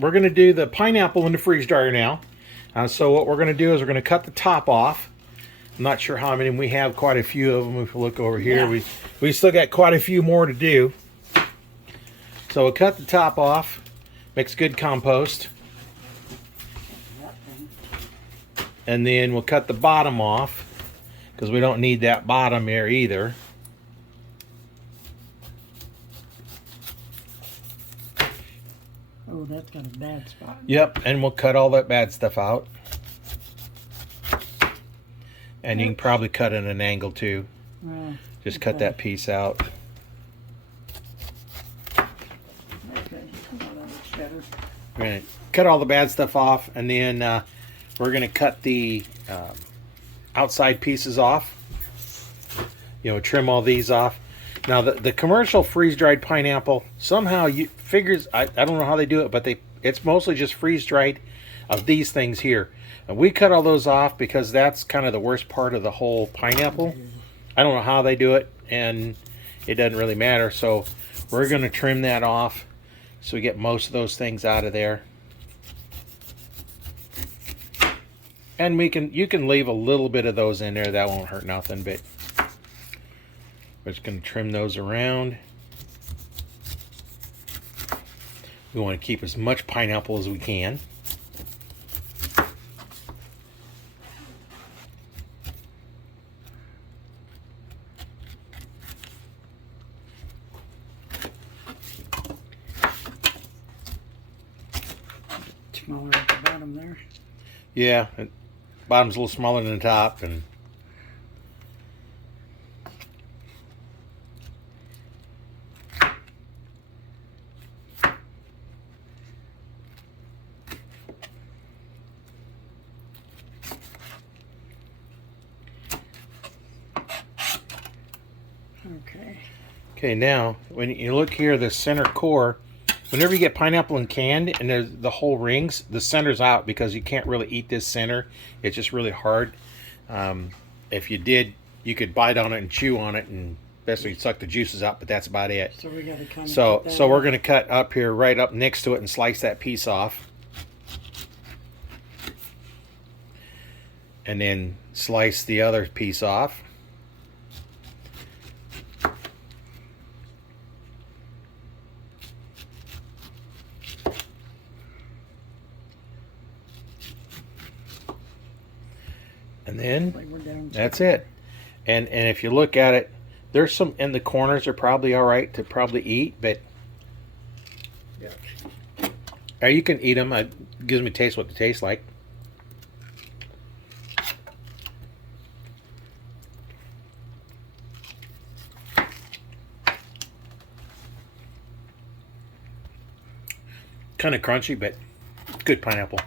we're going to do the pineapple in the freeze dryer now. So what we're going to do is we're going to cut the top off. I'm not sure how many. We have quite a few of them. If you look over here, we still got quite a few more to do. So we'll cut the top off. Makes good compost. And then we'll cut the bottom off because we don't need that bottom here either. Oh, that's got a bad spot. Yep, and we'll cut all that bad stuff out. And you can probably cut at an angle too. Just cut that piece out. Okay, well, that looks better. We're going to cut all the bad stuff off, and then we're going to cut the outside pieces off. You know, trim all these off. Now, the commercial freeze-dried pineapple, somehow figures, I don't know how they do it, but it's mostly just freeze-dried of these things here. And we cut all those off because that's kind of the worst part of the whole pineapple. I don't know how they do it, and it doesn't really matter. So we're going to trim that off so we get most of those things out of there. And you can leave a little bit of those in there. That won't hurt nothing, but we're just going to trim those around. We want to keep as much pineapple as we can. Smaller at the bottom there. Yeah, the bottom's a little smaller than the top, and okay, now when you look here, the center core, whenever you get pineapple and canned and there's the whole rings, the center's out because you can't really eat this center. It's just really hard. If you did, you could bite on it and chew on it and basically suck the juices out, but that's about it. So we gotta kind of so we're going to cut up here, right up next to it, and slice that piece off. And then slice the other piece off. And then that's it. And if you look at it, there's some in the corners are probably all right to probably eat, but you can eat them. It gives me a taste what they taste like. Kind of crunchy, but good pineapple.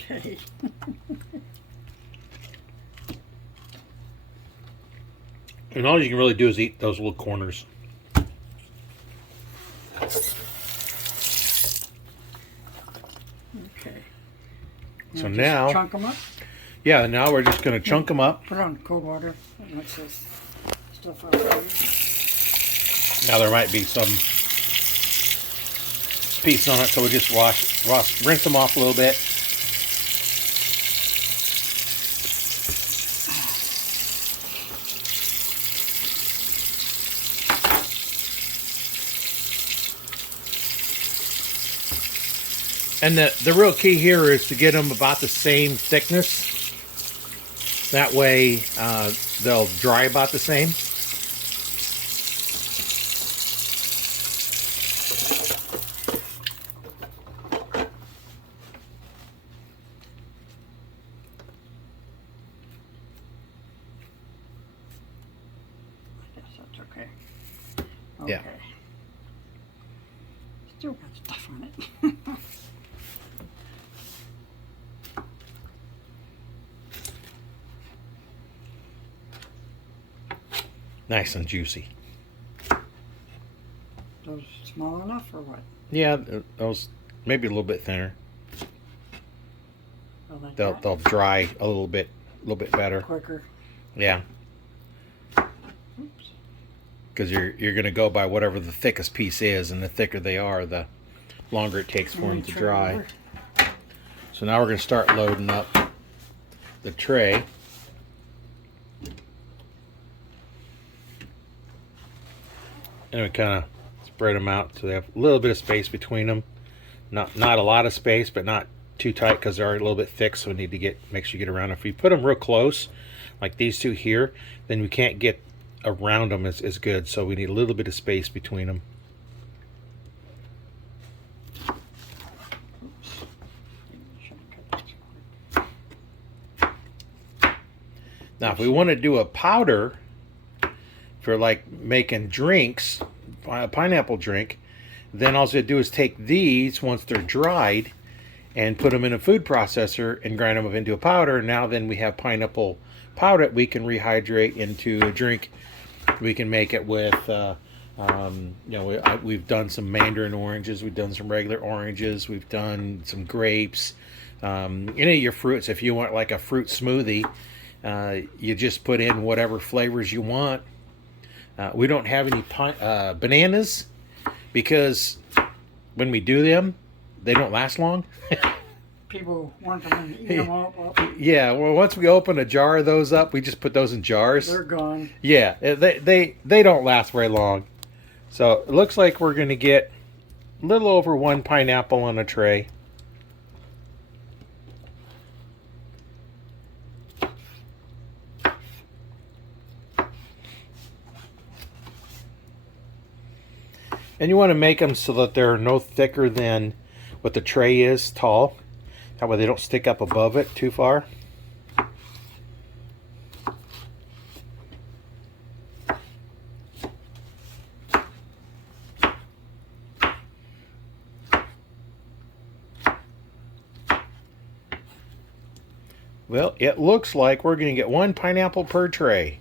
Okay. And all you can really do is eat those little corners. Okay. So now, chunk them up. Yeah, now we're just going to chunk them up. Put on cold water. And let this stuff out. Now there might be some piece on it, so we just rinse them off a little bit. And the real key here is to get them about the same thickness. That way they'll dry about the same. I guess that's okay. Yeah. Still got stuff on it. Nice and juicy. Those small enough or what? Yeah, those maybe a little bit thinner. Like They'll dry a little bit better. Quicker. Yeah. Because you're going to go by whatever the thickest piece is, and the thicker they are, the longer it takes for them to Tray dry. over. So now we're going to start loading up the tray. And we kind of spread them out so they have a little bit of space between them. Not a lot of space, but not too tight because they're already a little bit thick, so we need to make sure you get around. If we put them real close, like these two here, then we can't get around them as good, so we need a little bit of space between them. Now, if we want to do a powder for like making drinks, a pineapple drink, then all you do is take these once they're dried and put them in a food processor and grind them up into a powder. Now then we have pineapple powder we can rehydrate into a drink. We can make it with, we've done some mandarin oranges, we've done some regular oranges, we've done some grapes, any of your fruits. If you want like a fruit smoothie, you just put in whatever flavors you want. We don't have any bananas because when we do them, they don't last long. People want them and eat them all up. Yeah, well, once we open a jar of those up, we just put those in jars. They're gone. Yeah, they don't last very long. So it looks like we're going to get a little over 1 pineapple on a tray. And you want to make them so that they're no thicker than what the tray is tall. That way they don't stick up above it too far. Well, it looks like we're going to get 1 pineapple per tray.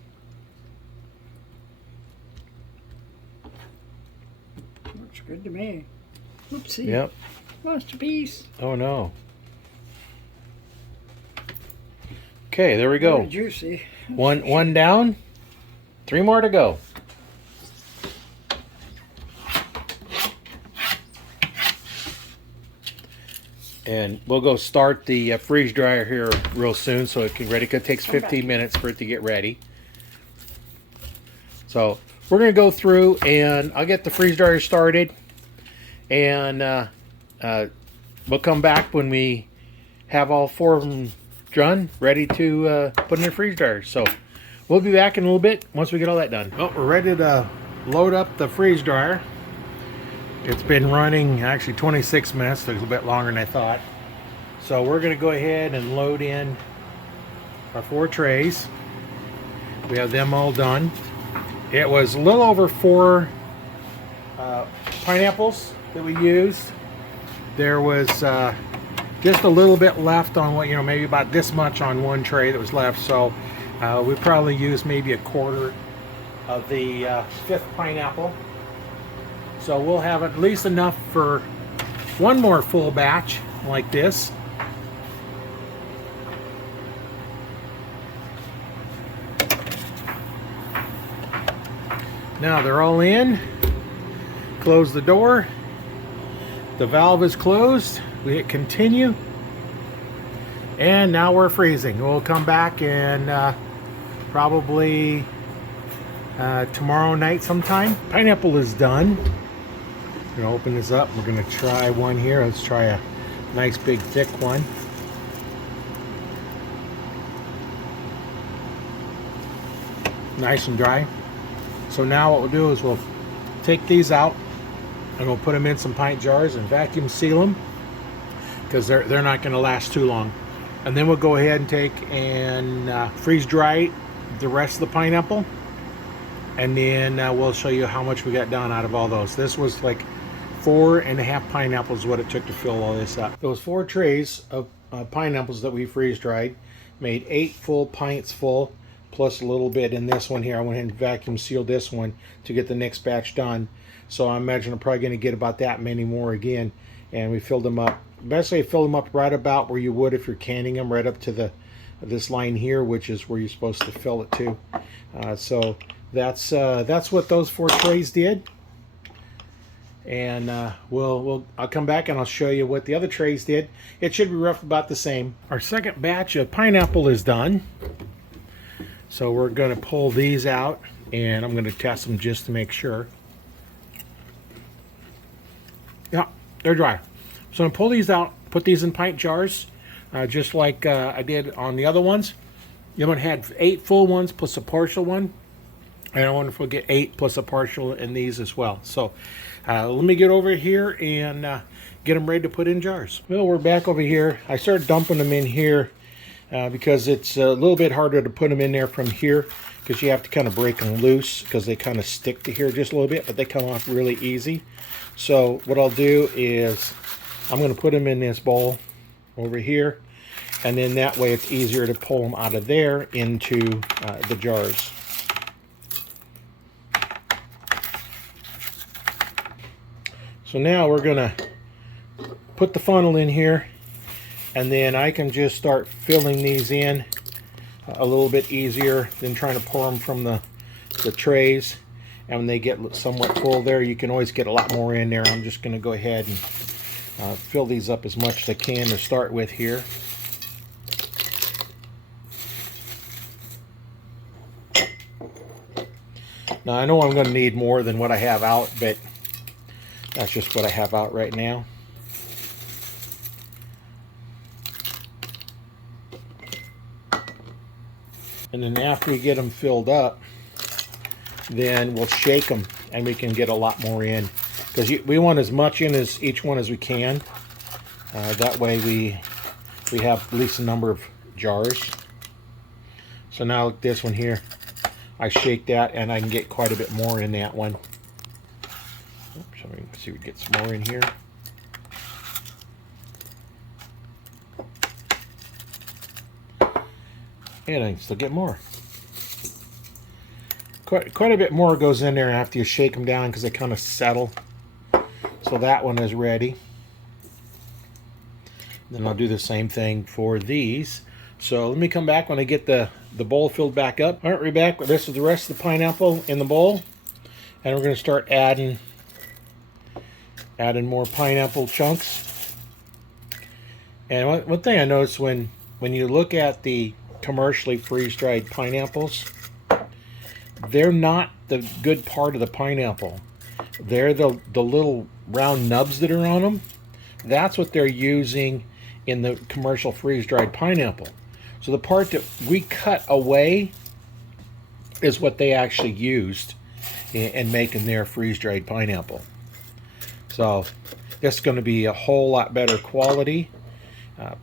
Looks good to me. Oopsie. Yep. Lost a piece. Oh no. Okay, there we go. Very juicy. One down. 3 more to go. And we'll go start the freeze dryer here real soon so it can ready. It takes 15 minutes for it to get ready. So we're going to go through and I'll get the freeze dryer started. And we'll come back when we have all 4 of them done, ready to put in the freeze dryer. So we'll be back in a little bit once we get all that done. Well, we're ready to load up the freeze dryer. It's been running actually 26 minutes, so it's a bit longer than I thought. So we're going to go ahead and load in our 4 trays. We have them all done. It was a little over 4 pineapples that we used. There was just a little bit left on what, maybe about this much on one tray that was left. So we probably used maybe a quarter of the 5th pineapple. So we'll have at least enough for 1 more full batch like this. Now they're all in. Close the door. The valve is closed. We hit continue. And now we're freezing. We'll come back and probably tomorrow night sometime. Pineapple is done. We're going to open this up. We're going to try one here. Let's try a nice big thick one. Nice and dry. So now what we'll do is we'll take these out and we'll put them in some pint jars and vacuum seal them because they're not going to last too long. And then we'll go ahead and take and freeze dry the rest of the pineapple, and then we'll show you how much we got done out of all those. This was like 4.5 pineapples is what it took to fill all this up. Those 4 trays of pineapples that we freeze dried made 8 full pints full, plus a little bit in this one here. I went ahead and vacuum sealed this one to get the next batch done. So I imagine I'm probably going to get about that many more again. And we filled them up. Basically, fill them up right about where you would if you're canning them, right up to this line here, which is where you're supposed to fill it to. So that's what those 4 trays did. and I'll come back and I'll show you what the other trays did. It should be roughly about the same. Our second batch of pineapple is done, so we're going to pull these out, and I'm going to test them just to make sure. Yeah, they're dry. So I'm going to pull these out, put these in pint jars, just like I did on the other ones. You want to have 8 full ones plus a partial one. And I want to forget 8 plus a partial in these as well. So let me get over here and get them ready to put in jars. Well, we're back over here. I started dumping them in here because it's a little bit harder to put them in there from here, because you have to kind of break them loose because they kind of stick to here just a little bit, but they come off really easy. So what I'll do is I'm going to put them in this bowl over here, and then that way it's easier to pull them out of there into the jars. So now we're going to put the funnel in here, and then I can just start filling these in a little bit easier than trying to pour them from the trays. And when they get somewhat full there, you can always get a lot more in there. I'm just going to go ahead and fill these up as much as I can to start with here. Now I know I'm going to need more than what I have out, but that's just what I have out right now. And then after we get them filled up, then we'll shake them and we can get a lot more in, because we want as much in as each one as we can. That way we have at least a number of jars. So now like this one here, I shake that and I can get quite a bit more in that one. Oops, so we can see we get some more in here. And I can still get more. Quite a bit more goes in there after you shake them down, because they kind of settle. So that one is ready. Then I'll do the same thing for these. So let me come back when I get the bowl filled back up. All right, we're back. This is the rest of the pineapple in the bowl, and we're going to start adding more pineapple chunks. And one thing I noticed when you look at the commercially freeze-dried pineapples, they're not the good part of the pineapple. They're the little round nubs that are on them. That's what they're using in the commercial freeze-dried pineapple. So the part that we cut away is what they actually used in making their freeze-dried pineapple. So this is going to be a whole lot better quality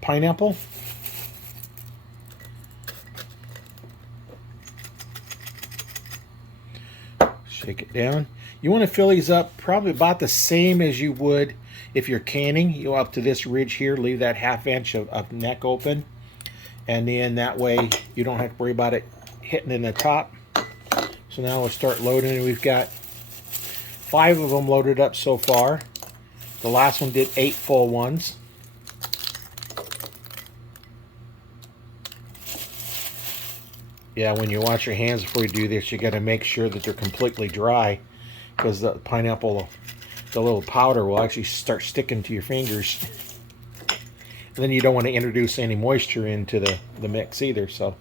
pineapple. Shake it down. You want to fill these up probably about the same as you would if you're canning. You go up to this ridge here, leave that 1/2 inch of neck open, and then that way you don't have to worry about it hitting in the top. So now we'll start loading. We've got 5 of them loaded up so far. The last one did 8 full ones. Yeah, when you wash your hands before you do this, you got to make sure that they're completely dry, because the pineapple, the little powder, will actually start sticking to your fingers. And then you don't want to introduce any moisture into the mix either. So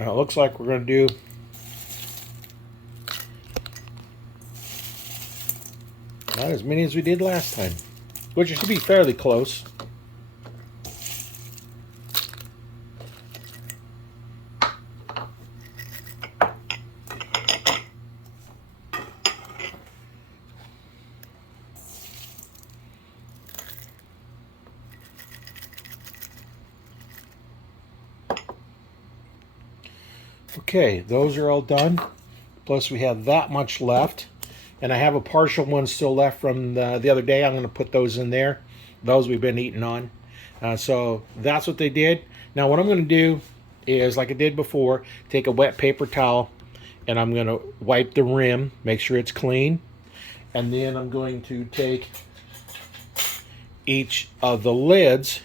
now it looks like we're going to do not as many as we did last time, which should be fairly close. Okay, those are all done. Plus we have that much left. And I have a partial one still left from the other day. I'm going to put those in there. Those we've been eating on. So that's what they did. Now what I'm going to do is, like I did before, take a wet paper towel and I'm going to wipe the rim, make sure it's clean. And then I'm going to take each of the lids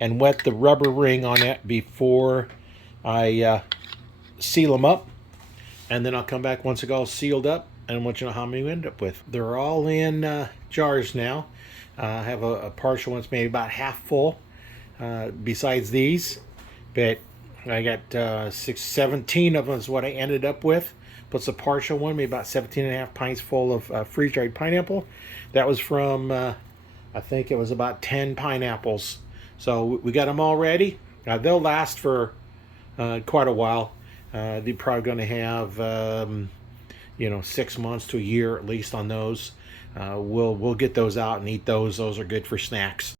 and wet the rubber ring on it before I seal them up. And then I'll come back once it's all sealed up and let you know how many we end up with. They're all in jars now. I have a partial one that's maybe about half full besides these. But I got 17 of them is what I ended up with. Plus a partial one, maybe about 17 and a half pints full of freeze-dried pineapple. That was from, I think it was about 10 pineapples. So we got them all ready. They'll last for quite a while. They're probably going to have, 6 months to a year at least on those. We'll get those out and eat those. Those are good for snacks.